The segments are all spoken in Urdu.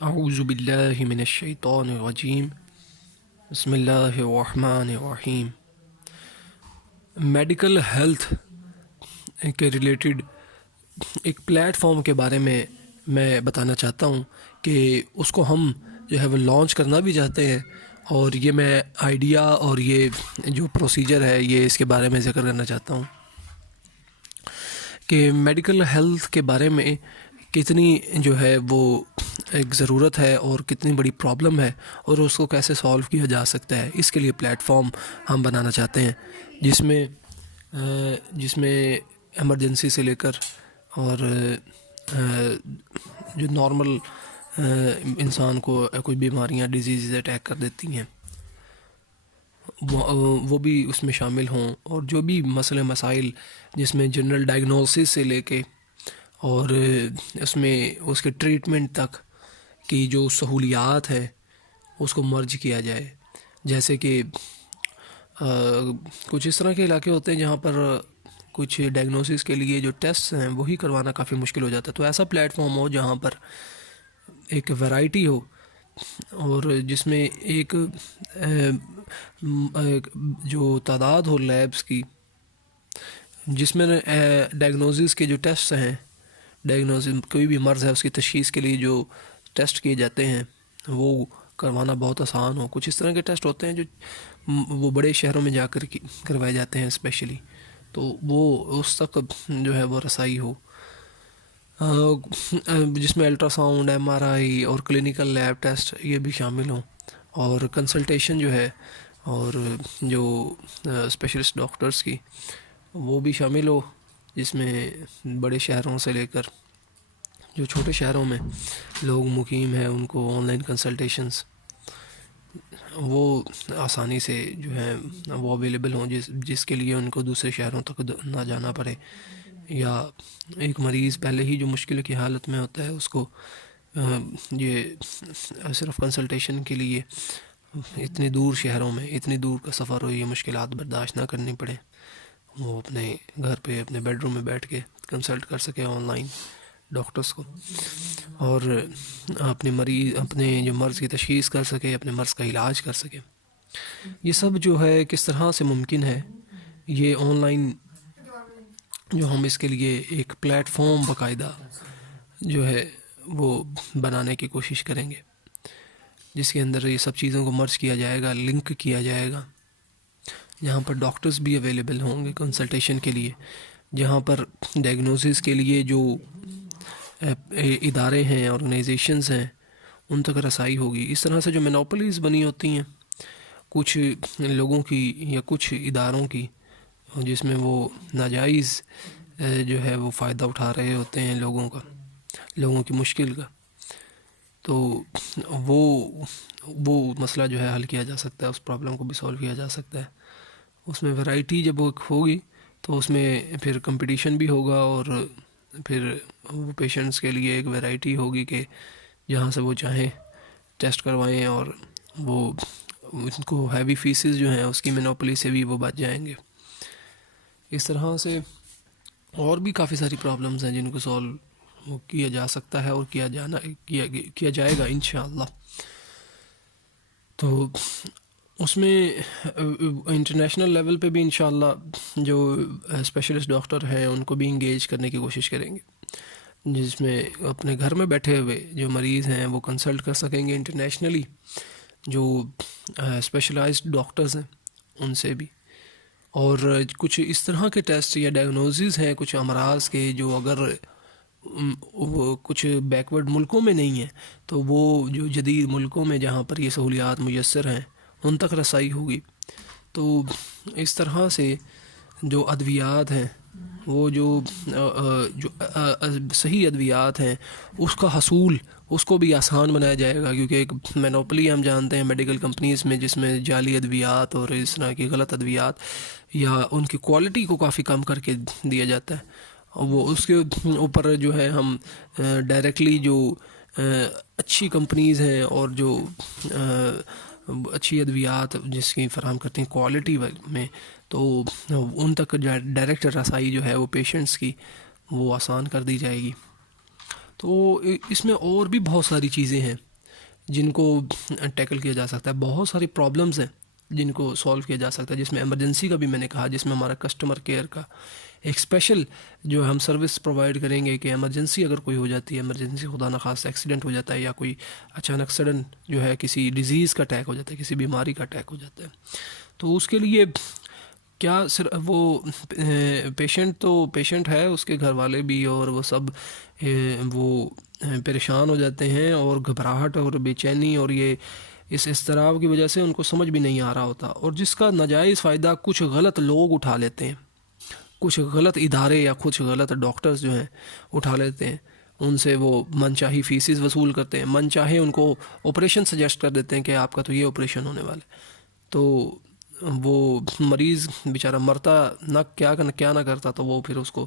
اعوذ باللہ من الشیطان الرجیم بسم اللہ الرحمن الرحیم۔ میڈیکل ہیلتھ کے ریلیٹڈ ایک پلیٹ فارم کے بارے میں بتانا چاہتا ہوں کہ اس کو ہم جو ہے وہ لانچ کرنا بھی چاہتے ہیں، اور یہ میں آئیڈیا اور یہ جو پروسیجر ہے یہ اس کے بارے میں ذکر کرنا چاہتا ہوں کہ میڈیکل ہیلتھ کے بارے میں کتنی جو ہے وہ ایک ضرورت ہے اور کتنی بڑی پرابلم ہے، اور اس کو کیسے سالو کیا جا سکتا ہے۔ اس کے لیے پلیٹ فارم ہم بنانا چاہتے ہیں جس میں ایمرجنسی سے لے کر اور جو نارمل انسان کو کوئی بیماریاں ڈیزیز اٹیک کر دیتی ہیں وہ بھی اس میں شامل ہوں، اور جو بھی مسئلے مسائل جس میں جنرل ڈائگنوسس سے لے کے اور اس میں اس کے ٹریٹمنٹ تک کی جو سہولیات ہے اس کو مرج کیا جائے۔ جیسے کہ کچھ اس طرح کے علاقے ہوتے ہیں جہاں پر کچھ ڈائگنوسس کے لیے جو ٹیسٹ ہیں وہی کروانا کافی مشکل ہو جاتا ہے، تو ایسا پلیٹ فارم ہو جہاں پر ایک ویرائٹی ہو، اور جس میں ایک جو تعداد ہو لیبس کی، جس میں ڈائگنوسس کے جو ٹیسٹ ہیں، ڈائگنوسس کوئی بھی مرض ہے اس کی تشخیص کے لیے جو ٹیسٹ کیے جاتے ہیں وہ کروانا بہت آسان ہو۔ کچھ اس طرح کے ٹیسٹ ہوتے ہیں جو وہ بڑے شہروں میں جا کر کروائے جاتے ہیں اسپیشلی، تو وہ اس تک جو ہے وہ رسائی ہو، جس میں الٹرا ساؤنڈ، ایم آر آئی اور کلینکل لیب ٹیسٹ یہ بھی شامل ہوں، اور کنسلٹیشن جو ہے اور جو اسپیشلسٹ ڈاکٹرز کی وہ بھی شامل ہو، جس میں بڑے شہروں سے لے کر جو چھوٹے شہروں میں لوگ مقیم ہیں ان کو آن لائن کنسلٹیشنز وہ آسانی سے جو ہے وہ اویلیبل ہوں، جس کے لیے ان کو دوسرے شہروں تک نہ جانا پڑے، یا ایک مریض پہلے ہی جو مشکل کی حالت میں ہوتا ہے اس کو یہ صرف کنسلٹیشن کے لیے اتنی دور شہروں میں اتنی دور کا سفر ہو، یہ مشکلات برداشت نہ کرنی پڑے، وہ اپنے گھر پہ اپنے بیڈ روم میں بیٹھ کے کنسلٹ کر سکے آن لائن ڈاکٹرز کو، اور اپنے جو مرض کی تشخیص کر سکے، اپنے مرض کا علاج کر سکے۔ یہ سب جو ہے کس طرح سے ممکن ہے، یہ آن لائن جو ہم اس کے لیے ایک پلیٹ فارم باقاعدہ جو ہے وہ بنانے کی کوشش کریں گے، جس کے اندر یہ سب چیزوں کو مرج کیا جائے گا، لنک کیا جائے گا، جہاں پر ڈاکٹرز بھی اویلیبل ہوں گے کنسلٹیشن کے لیے، جہاں پر ڈائگنوسس کے لیے جو ادارے ہیں، آرگنائزیشنز ہیں، ان تک رسائی ہوگی۔ اس طرح سے جو مونوپلیز بنی ہوتی ہیں کچھ لوگوں کی یا کچھ اداروں کی، جس میں وہ ناجائز جو ہے وہ فائدہ اٹھا رہے ہوتے ہیں لوگوں کی مشکل کا، تو وہ مسئلہ جو ہے حل کیا جا سکتا ہے، اس پرابلم کو بھی سولو کیا جا سکتا ہے۔ اس میں ویرائٹی جب وہ ہوگی تو اس میں پھر کمپٹیشن بھی ہوگا، اور پھر وہ پیشنٹس کے لیے ایک ویرائٹی ہوگی کہ جہاں سے وہ چاہیں ٹیسٹ کروائیں، اور وہ ان کو ہیوی فیسز جو ہیں اس کی مونوپلی سے بھی وہ بچ جائیں گے۔ اس طرح سے اور بھی کافی ساری پرابلمز ہیں جن کو سولو کیا جا سکتا ہے اور کیا جائے گا انشاءاللہ۔ تو اس میں انٹرنیشنل لیول پہ بھی انشاءاللہ جو اسپیشلسٹ ڈاکٹر ہیں ان کو بھی انگیج کرنے کی کوشش کریں گے، جس میں اپنے گھر میں بیٹھے ہوئے جو مریض ہیں وہ کنسلٹ کر سکیں گے انٹرنیشنلی، جو اسپیشلائزڈ ڈاکٹرز ہیں ان سے بھی، اور کچھ اس طرح کے ٹیسٹ یا ڈائگنوسز ہیں کچھ امراض کے جو اگر وہ کچھ بیکورڈ ملکوں میں نہیں ہیں، تو وہ جو جدید ملکوں میں جہاں پر یہ سہولیات میسر ہیں ان تک رسائی ہوگی۔ تو اس طرح سے جو ادویات ہیں وہ جو صحیح ادویات ہیں اس کا حصول اس کو بھی آسان بنایا جائے گا، کیونکہ ایک مونوپلی ہم جانتے ہیں میڈیکل کمپنیز میں، جس میں جعلی ادویات اور اس طرح کی غلط ادویات یا ان کی کوالٹی کو کافی کم کر کے دیا جاتا ہے، وہ اس کے اوپر جو ہے ہم ڈائریکٹلی جو اچھی کمپنیز ہیں اور جو اچھی ادویات جس کی فراہم کرتی ہیں کوالٹی میں، تو ان تک ڈائریکٹ رسائی جو ہے وہ پیشنٹس کی وہ آسان کر دی جائے گی۔ تو اس میں اور بھی بہت ساری چیزیں ہیں جن کو ٹیکل کیا جا سکتا ہے، بہت ساری پرابلمز ہیں جن کو سولو کیا جا سکتا ہے، جس میں ایمرجنسی کا بھی میں نے کہا، جس میں ہمارا کسٹمر کیئر کا ایک اسپیشل جو ہم سروس پرووائڈ کریں گے کہ ایمرجنسی اگر کوئی ہو جاتی ہے، ایمرجنسی خدا نخواستہ ایکسیڈنٹ ہو جاتا ہے یا کوئی اچانک سڈن جو ہے کسی ڈیزیز کا اٹیک ہو جاتا ہے، کسی بیماری کا اٹیک ہو جاتا ہے، تو اس کے لیے کیا صرف وہ پیشنٹ تو پیشنٹ ہے، اس کے گھر والے بھی اور وہ سب وہ پریشان ہو جاتے ہیں اور گھبراہٹ اور بے چینی اور یہ اس اضطراب کی وجہ سے ان کو سمجھ بھی نہیں آ رہا ہوتا، اور جس کا ناجائز فائدہ کچھ غلط لوگ اٹھا لیتے ہیں، کچھ غلط ادارے یا کچھ غلط ڈاکٹرز جو ہیں اٹھا لیتے ہیں، ان سے وہ من چاہی فیسز وصول کرتے ہیں، من چاہے ان کو آپریشن سجیسٹ کر دیتے ہیں کہ آپ کا تو یہ آپریشن ہونے والا ہے، تو وہ مریض بیچارہ مرتا نہ کیا نہ کرتا، تو وہ پھر اس کو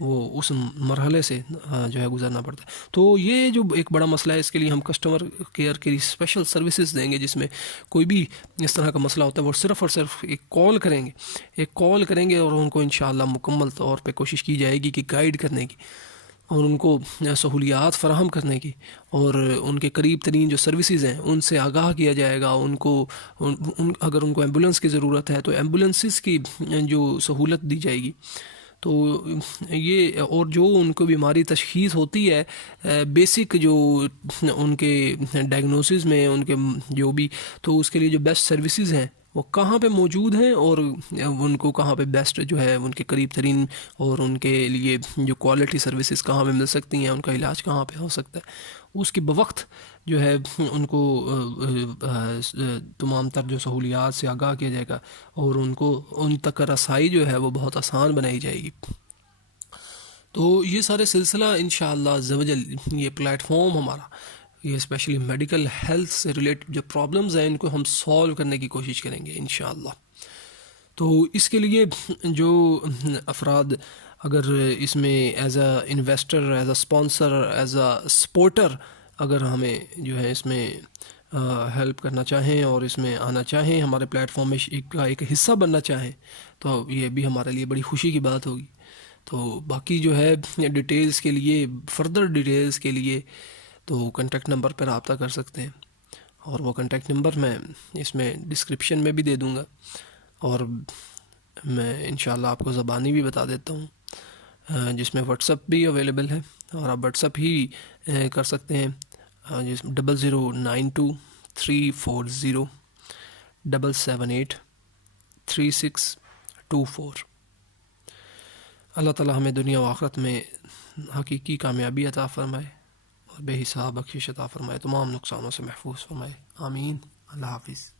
وہ اس مرحلے سے جو ہے گزرنا پڑتا ہے۔ تو یہ جو ایک بڑا مسئلہ ہے، اس کے لیے ہم کسٹمر کیئر کے لیے اسپیشل سروسز دیں گے، جس میں کوئی بھی اس طرح کا مسئلہ ہوتا ہے وہ صرف اور صرف ایک کال کریں گے اور ان کو انشاءاللہ مکمل طور پہ کوشش کی جائے گی کہ گائیڈ کرنے کی اور ان کو سہولیات فراہم کرنے کی، اور ان کے قریب ترین جو سروسز ہیں ان سے آگاہ کیا جائے گا، ان کو اگر ان کو ایمبولینس کی ضرورت ہے تو ایمبولینسز کی جو سہولت دی جائے گی، تو یہ اور جو ان کو بیماری تشخیص ہوتی ہے بیسک جو ان کے ڈائگنوسز میں ان کے جو بھی، تو اس کے لیے جو بیسٹ سروسز ہیں وہ کہاں پہ موجود ہیں اور ان کو کہاں پہ بیسٹ جو ہے ان کے قریب ترین اور ان کے لیے جو کوالٹی سروسز کہاں پہ مل سکتی ہیں، ان کا علاج کہاں پہ ہو سکتا ہے، اس کی بوقت جو ہے ان کو تمام تر جو سہولیات سے آگاہ کیا جائے گا اور ان کو ان تک رسائی جو ہے وہ بہت آسان بنائی جائے گی۔ تو یہ سارے سلسلہ انشاءاللہ عز و جل، یہ پلیٹ فارم ہمارا، یہ اسپیشلی میڈیکل ہیلتھ سے ریلیٹڈ جو پرابلمز ہیں ان کو ہم سولو کرنے کی کوشش کریں گے انشاءاللہ۔ تو اس کے لیے جو افراد اگر اس میں as a investor, as a sponsor, as a supporter اگر ہمیں جو ہے اس میں ہیلپ کرنا چاہیں اور اس میں آنا چاہیں، ہمارے پلیٹ فارم میں ایک حصہ بننا چاہیں، تو یہ بھی ہمارے لیے بڑی خوشی کی بات ہوگی۔ تو باقی جو ہے ڈیٹیلز کے لیے، فردر ڈیٹیلز کے لیے تو کانٹیکٹ نمبر پر رابطہ کر سکتے ہیں، اور وہ کانٹیکٹ نمبر میں اس میں ڈسکرپشن میں بھی دے دوں گا، اور میں انشاءاللہ آپ کو زبانی بھی بتا دیتا ہوں، جس میں واٹس اپ بھی اویلیبل ہے، اور آپ واٹس اپ ہی کر سکتے ہیں، جس 00923407783624۔ اللہ تعالی ہمیں دنیا و آخرت میں حقیقی کامیابی عطا فرمائے اور بے حساب بخشش عطا فرمائے، تمام نقصانوں سے محفوظ فرمائے، آمین۔ اللہ حافظ۔